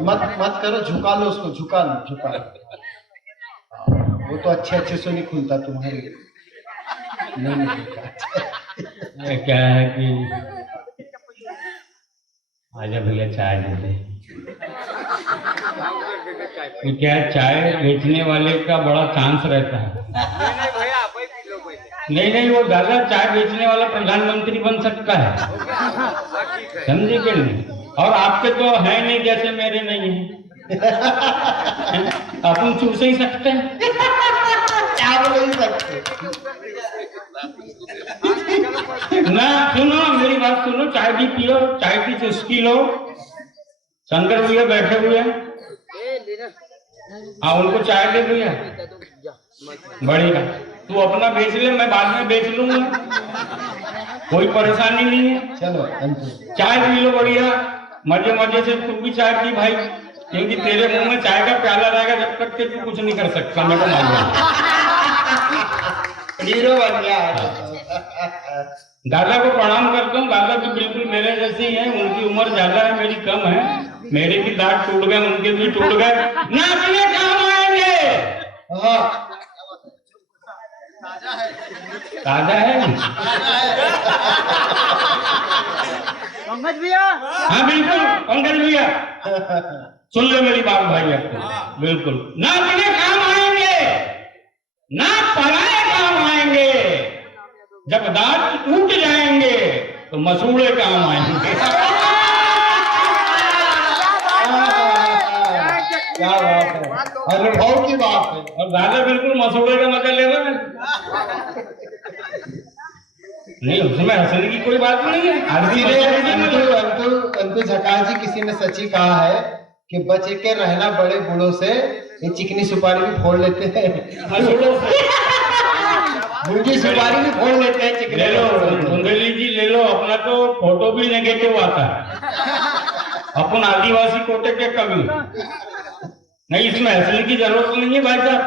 मत मत करो, झुका लो उसको, झुका लो, झुका लो। वो तो अच्छे से नहीं खुलता तुम्हारे। नहीं खुलता। क्या है कि आजा भैया चाय दे दे। क्या चाय बेचने वाले का बड़ा चांस रहता है। नहीं वो दादा चाय बेचने वाला प्रधानमंत्री बन सकता है, समझे कि नहीं। और आपके तो है नहीं, जैसे मेरे नहीं है। अपन चूस ही सकते हैं, क्या बोल नहीं सकते ना। सुनो मेरी बात सुनो, चाय भी पियो, चाय की चुस्की लो। शंकर भैया बैठे हुए हैं, हाँ उनको चाय दे भैया। बढ़िया, तू अपना बेच ले, मैं बाद में बेच लूंगा, कोई परेशानी नहीं है। चलो चाय पी लो बढ़िया, मजे मजे से। तू भी चाय पी भाई, क्योंकि तेरे मुंह में चाय का प्याला रहेगा जब तक कि तू कुछ नहीं कर सकता। मेरे को मालूम, हीरो बन गया। दादा को प्रणाम करता हूँ। दादा भी बिल्कुल मेरे जैसे ही है, उनकी उम्र ज्यादा है, मेरी कम है। मेरे भी दांत टूट गए, उनके भी टूट गए, ना अपने काम आएंगे। ताजा है पंकज भैया। हाँ बिल्कुल पंकज भैया, सुन लो मेरी बात भाई आपको। बिल्कुल ना अपने काम आएंगे ना पराए काम आएंगे। जब दांत टूट जाएंगे तो मसूड़े काम आएंगे। क्या बात है, अनुभव की बात है। और दादा बिल्कुल मसूड़े का मजा ले रहे हैं। नहीं उसमें हंसने की कोई बात नहीं है। अंतु झकाल जी, किसी ने सच्ची कहा है कि बच के रहना बड़े बूढ़ों से, ये चिकनी सुपारी भी फोड़ लेते हैं, बूढ़ी सुपारी भी फोड़ लेते हैं चिकनी। ले लो धुंधली जी, ले लो, अपना तो फोटो भी नेगेटिव आता है। अपन आदिवासी कोटे के कवि नहीं, इसमें हंसने की जरूरत नहीं है भाई साहब।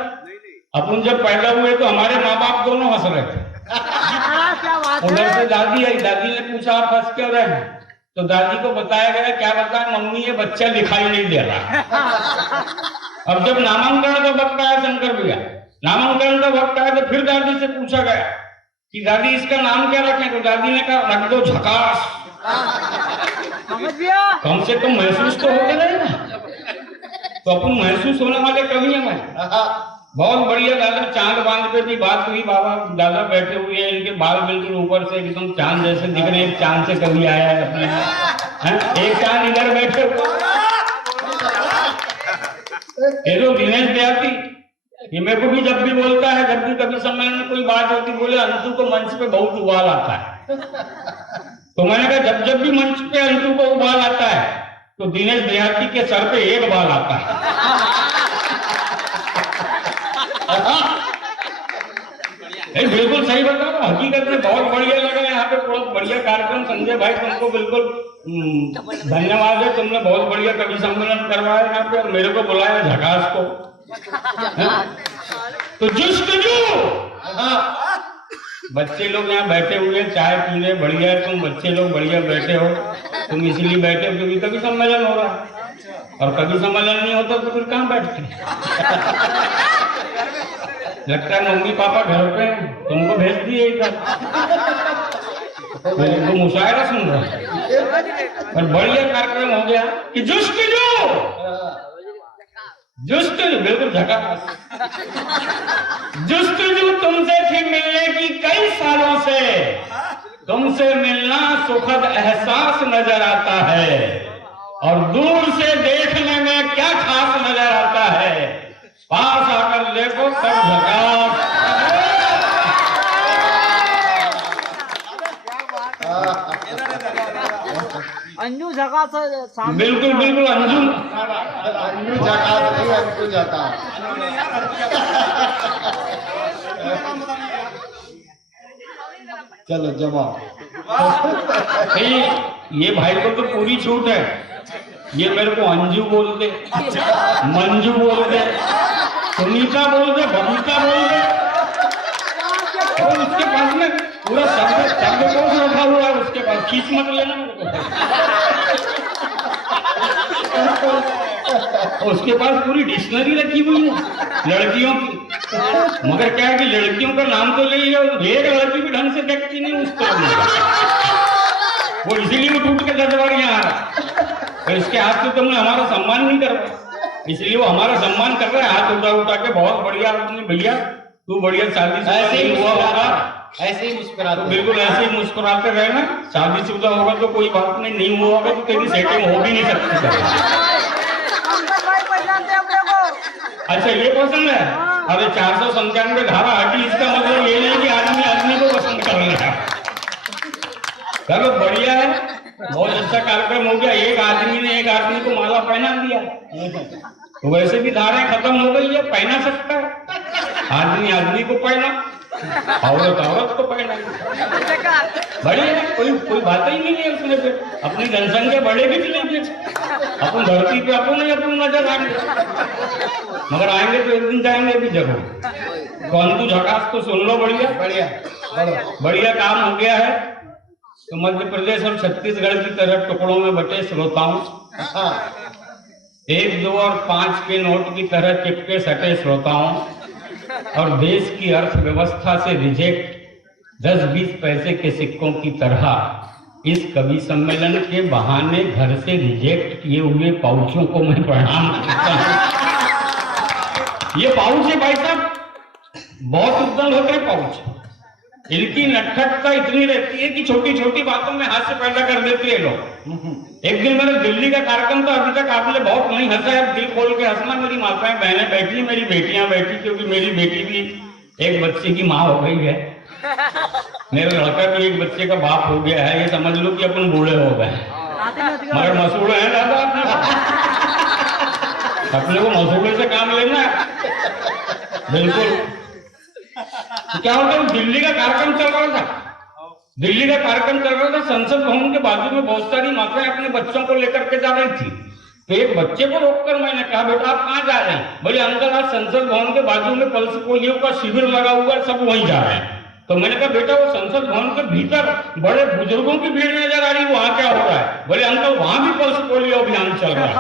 अपन जब पैदा हुए तो हमारे माँ बाप दोनों हंस रहे थे। उधर से दादी आई, दादी ने पूछा आप हंस क्यों रहे हैं, तो दादी को बताया गया, क्या बताया मम्मी, ये बच्चा दिखाई नहीं दे रहा। अब जब नामांकन का वक्त आया शंकर भैया, नामांकन का वक्त आया, तो फिर दादी से पूछा गया कि दादी इसका नाम क्या रखें, तो दादी ने कहा रख दो झकास। कम से कम महसूस तो होते रहे ना, तो अपन महसूस होने वाले कवि हैं भाई। बहुत बढ़िया दादा, चांद बांध पे भी बात हुई। बाबा दादा बैठे हुए हैं, इनके बाल बिल्कुल ऊपर से एकदम चांद जैसे दिख रहे हैं। एक चांद से कभी आया है अपने, एक चांद इधर बैठे हुए। ये तो दिनेश देहाती, ये मेरे को भी जब भी बोलता है, जब भी कभी सम्मेलन में कोई बात होती, बोले अंशु को मंच पे बहुत उबाल आता है। तो मैंने कहा जब भी मंच पे अंशु को उबाल आता है तो दिनेश देहाती के सर पे एक बाल आता है। बिल्कुल सही बता रहा, हकीकत में बहुत बढ़िया लगा यहाँ पे, बहुत बढ़िया कार्यक्रम। संजय भाई तुमको बिल्कुल धन्यवाद है, तुमने बहुत बढ़िया कवि सम्मेलन करवाया यहाँ पे और मेरे को बुलाया झकास को। तो बच्चे लोग यहाँ बैठे हुए चाय पी रहे, बढ़िया है। तुम बच्चे लोग बढ़िया बैठे हो, तुम इसीलिए बैठे हो क्योंकि कवि सम्मेलन हो रहा है, और कवि सम्मेलन नहीं होता तो फिर कहाँ बैठते। लगता है मम्मी पापा घर पे तुमको भेज दिए इधर, तो मुशायरा सुन रहा। और बढ़िया कार्यक्रम हो गया कि जुस्तजू बिल्कुल झकास। जुस्तजू तुमसे थी मिलने की कई सालों से, तुमसे मिलना सुखद एहसास नजर आता है, और दूर से देखने में क्या खास नजर आता है, पास आकर देखो सब झकास। अंजू झकास, बिल्कुल बिल्कुल अंजू झकास नहीं, अंजू झकास। चलो जमा। ये भाई को तो पूरी छूट है, ये मेरे को अंजू बोल दे, मंजू बोल दे, सुनीता बोल दे, बबीता बोल दे, और उसके पास में पूरा शब्द कोश रखा हुआ है उसके पास, खींच मत लेना मेरे को। और उसके पास पूरी डिक्शनरी रखी हुई है लड़कियों की। मगर क्या है कि लड़कियों का नाम तो ले लिया, एक लड़की भी ढंग से देखती नहीं उसको, वो इसीलिए वो टूट के 10 बार यहाँ आ रहा। तो इसके हाथ से तुमने हमारा सम्मान नहीं करवा, इसलिए वो हमारा सम्मान कर रहा है हाथ उठा उठा के। बहुत बढ़िया आदमी भैया, तू बढ़िया शादी ऐसे ही हुआ होगा, ऐसे ही मुस्कुराते तो बिल्कुल ऐसे ही मुस्कुराते रहना। शादीशुदा होगा तो कोई बात नहीं, नहीं हुआ होगा तो तेरी सेटिंग हो भी नहीं सकती। पंकज भाई पहचानते हैं अपने को। अच्छा ये पसंद है? अरे 495 धारा हटी, इसका मतलब ये नहीं कि आदमी आदमी को पसंद कर रहा है। चलो बढ़िया है, बहुत अच्छा कार्यक्रम हो गया। एक आदमी ने एक आदमी को माला पहना दिया, तो वैसे भी धाराएं खत्म हो गई है, पहना सकता है। आदमी आदमी को पहना, औरत औरत को पहना, बढ़िया, कोई बात ही नहीं है उसमें। फिर अपनी जनसंख्या बढ़ेगी कि नहीं? अपन धरती पे अपन नहीं अपन नजर आएंगे, मगर आएंगे तो एक दिन जाएंगे भी जरूर। कौन तू झकास तो सुन लो, बढ़िया बढ़िया बढ़िया काम हो गया है। तो मध्य प्रदेश और छत्तीसगढ़ की तरह टुकड़ों में बटे श्रोताओं, 1, 2 और 5 के नोट की तरह चिपके सटे श्रोताओं, और देश की अर्थव्यवस्था से रिजेक्ट 10-20 पैसे के सिक्कों की तरह इस कवि सम्मेलन के बहाने घर से रिजेक्ट किए हुए पाउचों को मैं प्रणाम करता हूं। ये पाउच है भाई साहब, बहुत उद्दल होते हैं पाउच। इनकी नटखटता इतनी रहती है कि छोटी छोटी बातों में हास्य पैदा कर देते हैं लोग। एक दिन मेरे दिल्ली का कार्यक्रम था, अभी तक आपने बहुत नहीं हंसा, अब दिल खोल के हंसना। मेरी माताएं बहनें बैठी, मेरी बेटियां बैठी, क्योंकि मेरी बेटी भी एक बच्चे की माँ हो गई है, मेरा लड़का भी एक बच्चे का बाप हो गया है। ये समझ लो कि अपन बूढ़े हो गए, मगर मसूड़े हैं दादा अपने को मसूड़े से काम लेना है बिल्कुल। तो क्या होता है, दिल्ली का कार्यक्रम चल रहा था, दिल्ली का कार्यक्रम चल रहा था, संसद भवन के बाजू में बहुत सारी माताएं अपने बच्चों को लेकर के जा रही थी। तो एक बच्चे को रोककर मैंने कहा, बेटा आप कहाँ जा रहे हैं? बोले अंकल आज संसद भवन के बाजू में पल्स पोलियो का शिविर लगा हुआ है, सब वहीं जा रहे हैं। तो मैंने कहा बेटा वो संसद भवन के भीतर बड़े बुजुर्गों की भीड़ नजर आ रही है, वहां क्या हो रहा है? बोले अंकल वहां भी पल्स पोलियो अभियान चल रहा है,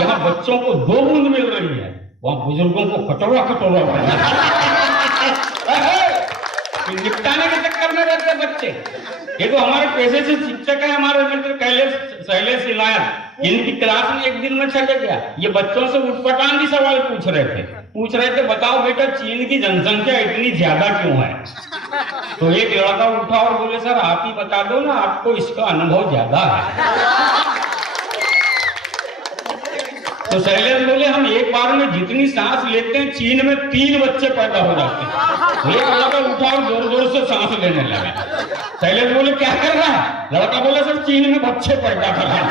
यहाँ बच्चों को 2 बूंद मिल रही है, वहां बुजुर्गों को कटोरा निपटाने के चक्कर में रहते बच्चे। ये तो हमारे पैसे से शिक्षक है, हमारे मित्र शैलेश इनायत, इनकी क्लास में एक दिन में चले गया। ये बच्चों से उठपटांगी सवाल पूछ रहे थे, बताओ बेटा चीन की जनसंख्या इतनी ज्यादा क्यों है? तो एक लड़का उठा और बोले सर आप ही बता दो ना, आपको इसका अनुभव ज्यादा है। तो शैलेश बोले हम एक बार में जितनी सांस लेते हैं चीन में 3 बच्चे पैदा हो जाते हैं। एक लड़का उठा और जोर जोर से सांस लेने लगा। शैलेश बोले क्या कर रहा है? लड़का बोले सर चीन में बच्चे पैदा कर रहा है।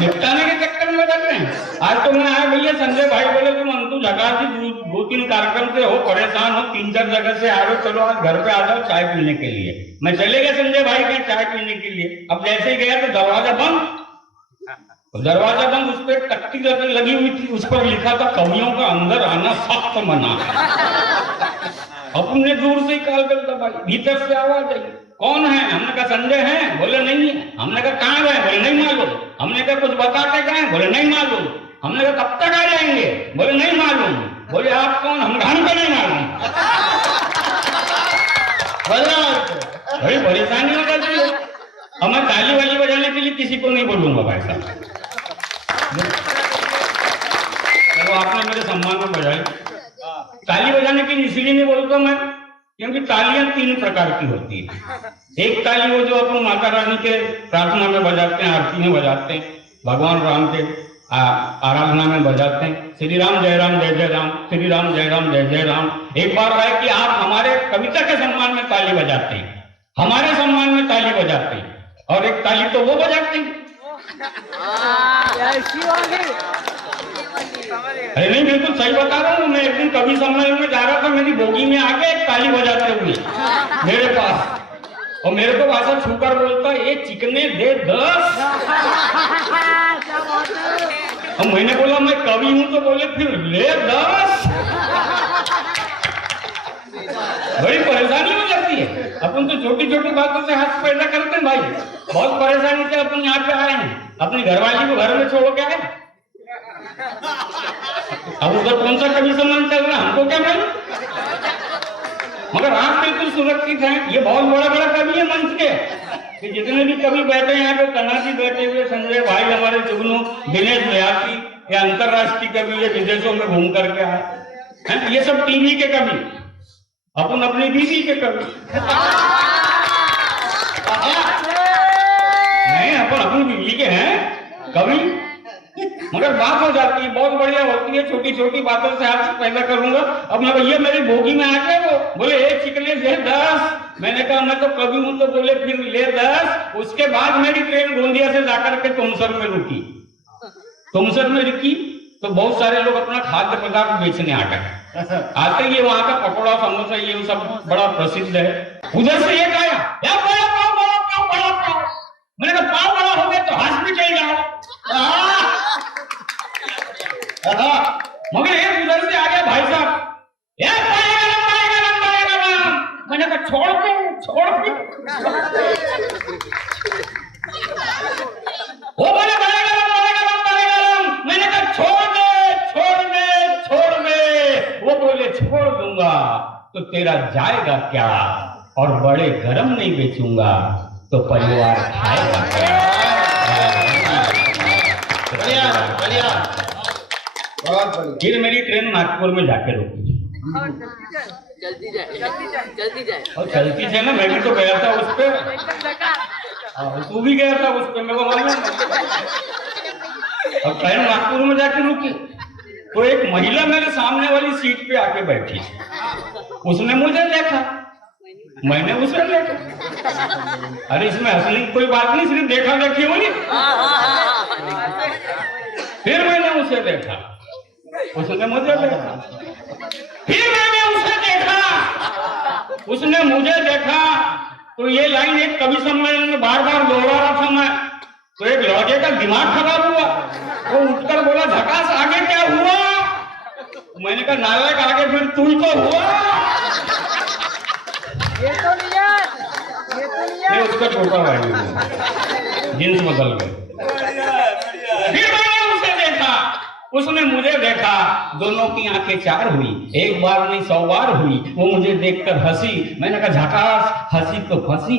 निपटाने के चक्कर में कर रहे हैं। आज तो मैं आया भैया, संजय भाई बोले तुम अंतु झकास जी 2-3 कार्यक्रम से हो परेशान हो, 3-4 जगह से आ रहे हो, चलो आज घर पे आ जाओ चाय पीने के लिए। मैं चले गया संजय भाई के चाय पीने के लिए। अब जैसे ही गया तो दरवाजा बंद, उस पर तख्ती लगी हुई थी, उस पर लिखा था कवियों का अंदर आना सख्त मना। अपने दूर से ही कॉल करता भाई, भीतर से आवाज आई, कौन है? हमने कहा संजय है। बोले नहीं है। हमने कहा कहाँ गए? बोले नहीं मालूम। हमने कहा कुछ बताते गए? बोले नहीं मालूम। हमने कहा कब तक आ जाएंगे? बोले नहीं मालूम। बोले आप कौन? हमको नहीं मालूम। बड़ी परेशानी हो जाती है। अब मैं ताली वाली बजाने के लिए किसी को नहीं बोलूंगा भाई साहब। चलो आपने मेरे सम्मान में बजाई। ताली बजाने के लिए इसलिए नहीं बोलता मैं, क्योंकि तालियां 3 प्रकार की होती है। एक ताली वो जो अपन माता रानी के प्रार्थना में बजाते हैं, आरती में बजाते हैं, भगवान राम के आराधना में बजाते हैं, श्री राम जय जय राम, श्री राम जय जय राम। एक बार है कि आप हमारे कविता के सम्मान में ताली बजाते हैं, हमारे सम्मान में ताली बजाते हैं, और एक ताली तो वो बजाते हैं। अरे नहीं बिल्कुल सही बता रहा हूँ। मैं एक दिन कवि सम्मेलन में जा रहा था, मेरी बोगी में आके एक ताली बजाते हुए मेरे पास, और मेरे को भाषा छूकर बोलता ये चिकने दे 10। और मैंने बोला मैं कवि हूं, तो बोले फिर ले 10। बड़ी परेशानी हो जाती है। अपन तो छोटी छोटी बातों से हंस पैदा करते हैं भाई। बहुत परेशानी से अपन यहाँ पे आए हैं, अपनी घरवाली को घर में छोड़ के आए। अब उधर कौन सा कवि सम्मान चल रहा है हमको क्या मालूम, मगर आप बिल्कुल सुरक्षित हैं। ये बहुत बड़ा बड़ा कवि है मंच के, कि जितने भी कवि बैठे हैं यहाँ पे, कन्नाजी बैठे हुए, संजय भाई हमारे जुगनू, दिनेश व्यासी, ये अंतरराष्ट्रीय कवि है, विदेशों में घूम करके आए हैं। ये सब टीवी के कवि, अपन अपनी बीवी के कवि नहीं, अपन अपनी बीवी के हैं कवि। मगर बात हो जाती है, बहुत बढ़िया होती है, छोटी छोटी बातों से आपसे पैदा करूंगा। अब मैं भैया मेरी बोगी में आ गया, वो बोले एक चिकले से 10। मैंने कहा मैं तो कवि हूं, तो बोले फिर ले 10। उसके बाद मेरी ट्रेन गोंदिया से जाकर के तुमसर में रुकी। तुमसर में रुकी तो बहुत सारे लोग अपना खाद्य पदार्थ बेचने आ गए। आते ही वहां का पकौड़ा समोसा ये सब बड़ा प्रसिद्ध है। उधर से एक आया, बड़ा पाव, बड़ा पाव, बड़ा पाव। मैंने कहा पाव बड़ा हो गया तो हॉस्पिटल जाओ। मगर एक उधर से आ गया भाई साहब, मैंने कहा छोड़ दे। वो बोले बड़े गरम। मैंने कहा छोड़ दे। वो बोले छोड़ दूंगा तो तेरा जाएगा क्या, और बड़े गरम नहीं बेचूंगा तो परिवार खाएगा क्या। फिर मेरी ट्रेन नागपुर में जाके रुकी। जल्दी जाए। और चलती थी ना, मैं भी तो गया था उस पे, तू भी गया था उस पे, मेरे को मालूम। और ट्रेन नागपुर में जाके रुकी तो एक महिला मेरे सामने वाली सीट पे आके बैठी। उसने मुझे देखा, मैंने उसे देखा। अरे इसमें हंसने की कोई बात नहीं, सिर्फ देखा देखी हुई। फिर मैंने उसे देखा, उसने मुझे देखा, फिर मैंने उसे देखा, उसने मुझे देखा। तो ये लाइन एक कवि सम्मेलन में बार बार दोहरा रहा था मैं। तो एक लड़के का दिमाग खराब हुआ, वो उठकर बोला झकास आगे क्या हुआ। मैंने कहा नालायक आगे फिर तू ही तो हुआ। ये तो नहीं है। उसका छोटा भाई जींस बदल गए। फिर मैंने उसे देखा, उसने मुझे देखा, दोनों की आंखें चार हुई, एक बार नहीं 100 बार हुई। वो मुझे देखकर हंसी, मैंने कहा झकास, हंसी तो फंसी।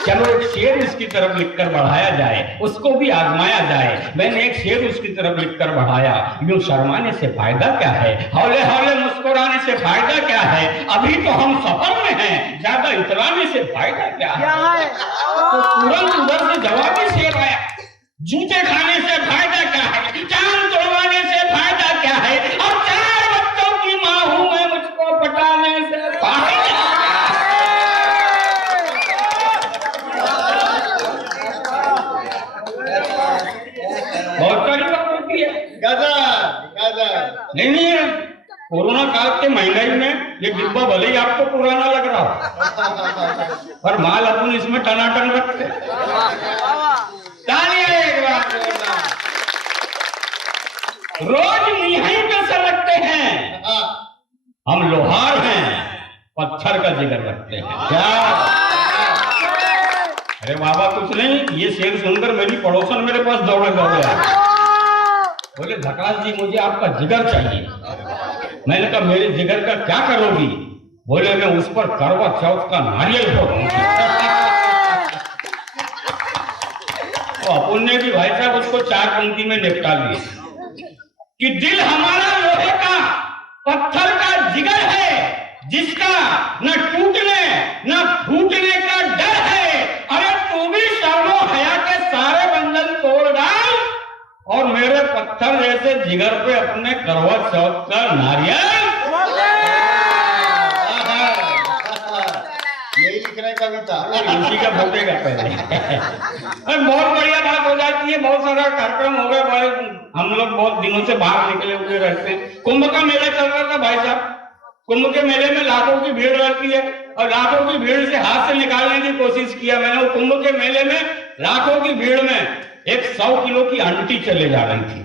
चलो एक शेर उसकी तरफ लिखकर बढ़ाया जाए, उसको भी आजमाया जाए। मैंने एक शेर उसकी तरफ लिखकर बढ़ाया, यूं शर्माने से फायदा क्या है, हौले हौले मुस्कुराने से फायदा क्या है, अभी तो हम सफर में हैं, ज्यादा इतलाने से फायदा क्या है। तो तुरंत उधर से जवाबी शेर आया, जूते खाने से फायदा क्या है, चांद तोड़वाने से फायदा क्या है, और 4 बच्चों की माँ हूं मैं, मुझको पटाने से फायदा। बहुत सारी बात होती है। नहीं, कोरोना काल के महंगाई में ये डिब्बा भले ही आपको पुराना लग रहा हो, पर माल अपन इसमें टनाटन रखते। रोज निहाई पे समझते हैं, हम लोहार हैं, पत्थर का जिगर रखते हैं। क्या? अरे बाबा कुछ नहीं, ये शेर सुनकर मेरी पड़ोसन मेरे पास दौड़े आए, बोले झकास जी मुझे आपका जिगर चाहिए। मैंने कहा मेरे जिगर का क्या करोगी? बोले मैं उस पर करवा चौथ का नारियल फोड़ूंगी। तो अपन ने भी भाई साहब उसको 4 पंक्ति में निपटा लिए कि दिल हमारा लोहे का पत्थर का जिगर है, जिसका न टूटने न फूटने का डर है। अरे तू भी शर्मो हया के सारे बंधन तोड़ डाल, और मेरे पत्थर जैसे जिगर पे अपने करवा चौथ का नारियल। यही लिख रहे कविता, इसी का फटेगा पहले। बहुत बढ़िया बात हो जाती है, बहुत सारा कार्यक्रम हो गया, हम लोग बहुत दिनों से बाहर निकले हुए रहते हैं। कुंभ का मेला चल रहा था भाई साहब, कुंभ के मेले में लाखों की भीड़ रहती है, और लाखों की भीड़ से हाथ से निकालने की कोशिश किया मैंने। वो कुंभ के मेले में लाखों की भीड़ में एक 100 किलो की अंटी चले जा रही थी।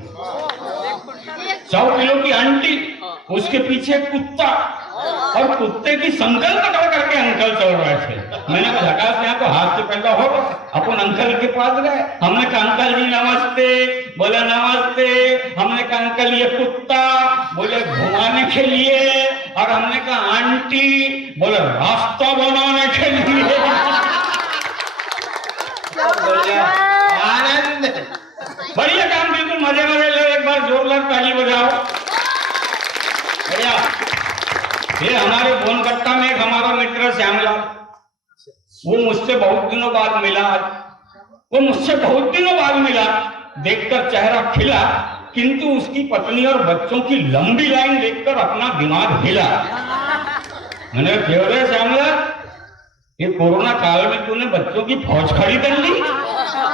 100 किलो की अंटी, उसके पीछे कुत्ता, और कुत्ते की संकल पकड़ करके अंकल चल रहे थे। मैंने कहा झकास यहाँ तो हाथ से पैदा होगा। अपन अंकल के पास गए, हमने कहा अंकल जी नमस्ते, बोले नमस्ते। हमने कहा अंकल ये कुत्ता, बोले घुमाने के लिए। और हमने कहा आंटी, बोले रास्ता बनाने के लिए। आनंद बढ़िया काम, बिल्कुल मजे मजे लो, एक बार जोरदार ताली बजाओ। बढ़िया। ये हमारे बोनकट्टा में एक हमारा मित्र श्यामलाल, वो मुझसे बहुत दिनों बाद मिला। देखकर चेहरा खिला, किंतु उसकी पत्नी और बच्चों की लंबी लाइन देखकर अपना दिमाग हिला। मैंने कहा क्यों रे श्यामलाल, ये कोरोना काल में तूने बच्चों की फौज खड़ी कर ली?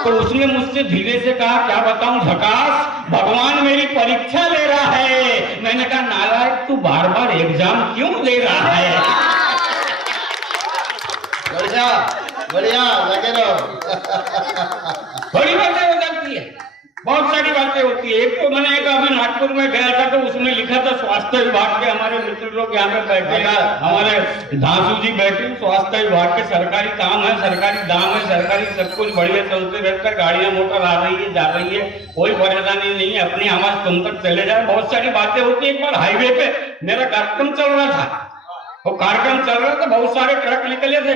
तो उसने मुझसे धीरे से कहा क्या बताऊं झकास, भगवान मेरी परीक्षा ले रहा है। मैंने कहा नालायक, तू बार बार एग्जाम क्यों दे रहा है? बढ़िया बढ़िया, लगे रहो। बड़ी बातें हो जाती है, बहुत सारी बातें होती है। एक तो मैंने एक अभी नागपुर में गया था, तो उसमें लिखा था स्वास्थ्य विभाग के हमारे मित्र लोग यहाँ पे बैठे हैं, हमारे धांसू जी बैठे, स्वास्थ्य विभाग के सरकारी काम है, सरकारी दाम है, सरकारी सब कुछ बढ़िया चलते रहता है, गाड़ियां मोटर आ रही है जा रही है, कोई परेशानी नहीं है, अपनी आवाज तुम तक चले जाए, बहुत सारी बातें होती है। एक बार हाईवे पे मेरा कार्यक्रम चल रहा था, वो कार्यक्रम चल रहा था, बहुत सारे ट्रक निकल रहे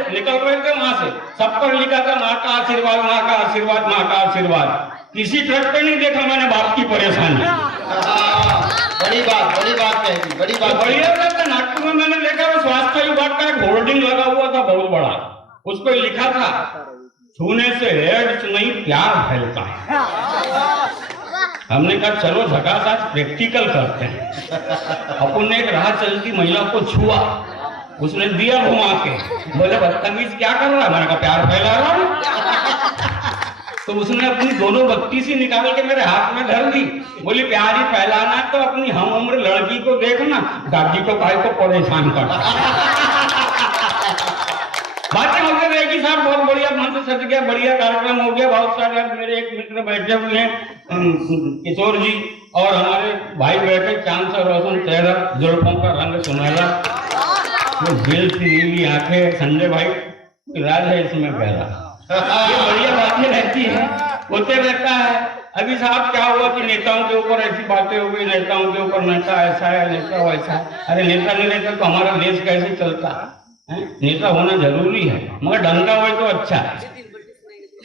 थे वहां से, सब पर लिखा था माँ का आशीर्वाद, माँ का आशीर्वाद, माँ का आशीर्वाद। किसी ट्रक पे नहीं देखा मैंने बाप की परेशानी। बड़ी बात कही, बड़ी बात। बढ़िया बात है। नागपुर में मैंने देखा वो स्वास्थ्य विभाग का एक होर्डिंग लगा हुआ था बहुत बड़ा, उस पर लिखा था छूने से एड्स नहीं प्यार फैलता है। हमने कहा चलो झकास आज प्रैक्टिकल करते हैं। अपन ने एक राह चलती महिला को छुआ, उसने दिया घुमा के, बोले बदतमीज क्या कर रहा है? मैंने कहा प्यार फैला रहा हूं। तो उसने अपनी दोनों बत्तीसी निकाल के मेरे हाथ में धर दी, बोली प्यार ही फैलाना है तो अपनी हम उम्र लड़की को देखना, दादी को भाई को परेशान कर। बातें होते रहेगी साहब, बहुत बढ़िया मन से सज गया, बढ़िया कार्यक्रम हो गया। बहुत सारे मेरे एक मित्र बैठे हुए हैं, किशोर जी, और हमारे भाई बैठे, चांद सा रोशन चेहरा, जुल्फों का रंग सुनहरा, दिल की नीली आंखें, संजय भाई राज है इसमें पहला। ये बढ़िया बातें रहती है, होते रहता है। अभी साहब क्या हुआ कि नेताओं के ऊपर ऐसी बातें हो गई, नेताओं के ऊपर नेता ऐसा है, नेता वैसा है। अरे नेता नहीं रहता तो हमारा देश कैसे चलता है? नेता होना जरूरी है, मगर ढंग का हो तो अच्छा है।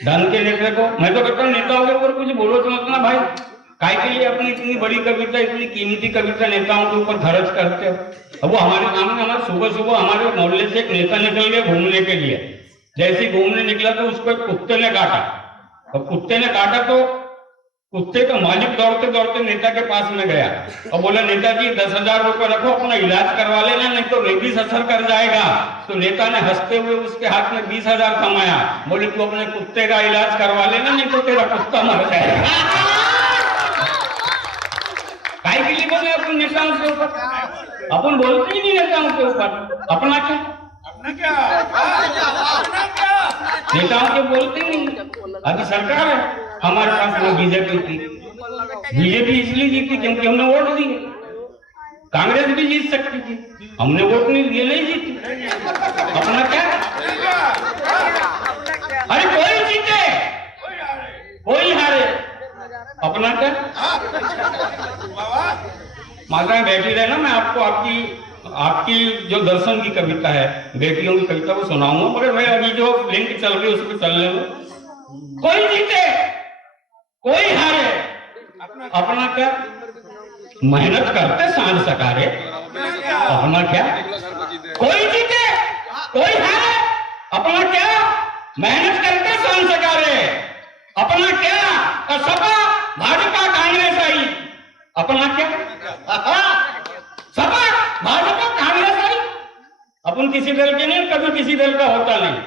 ढंग के नेता को मैं तो कहता हूँ नेताओं के ऊपर कुछ बोलो तो मत ना भाई, काय के लिए अपनी इतनी बड़ी कविता, इतनी कीमती कविता नेताओं के ऊपर खर्च करते हो? अब वो हमारे सामने, हमारे सुबह सुबह हमारे मोहल्ले से एक नेता निकल गया घूमने के लिए। जैसे ही घूमने निकला तो उसको एक कुत्ते ने काटा, और कुत्ते ने काटा तो कुत्ते का मालिक दौड़ते दौड़ते नेता के पास में गया और बोला नेताजी 10,000 रुपए रखो, अपना इलाज करवा लेना, नहीं तो रेबीज असर कर जाएगा। तो नेता ने हंसते हुए उसके हाथ में 20,000 थमाया, बोले तू अपने कुत्ते का इलाज करवा लेना, नहीं तो तेरा कुत्ता मर जाएगा। काय के लिए बोले अपन नेताओं के ऊपर? अपन बोलते ही नहीं नेताओं के ऊपर, अपना क्या नेताओं के बोलते नहीं। अभी सरकार है हमारे पास, वो बीजेपी थी, बीजेपी इसलिए जीती क्योंकि हमने वोट दिए। कांग्रेस भी जीत सकती थी, हमने वोट नहीं दिए, नहीं जीती। अपना क्या? अरे कोई जीते कोई हारे, अपना क्या? माता बैठी रहे ना, मैं आपको आपकी जो दर्शन की कविता है, बेटियों की कविता, वो सुनाऊंगा, मगर मैं अभी जो लिंक चल रही है उस पर चलने दो। कोई जीते कोई हारे, अपना क्या? मेहनत करते सांझ सकारे, अपना क्या? कोई जीते कोई हारे, अपना क्या? मेहनत करते सांझ सकारे, अपना क्या? सपा भाजपा कांग्रेस आई, अपना क्या? सपा भाजपा कांग्रेस आई, अपन किसी दल के नहीं, कभी किसी दल का होता नहीं।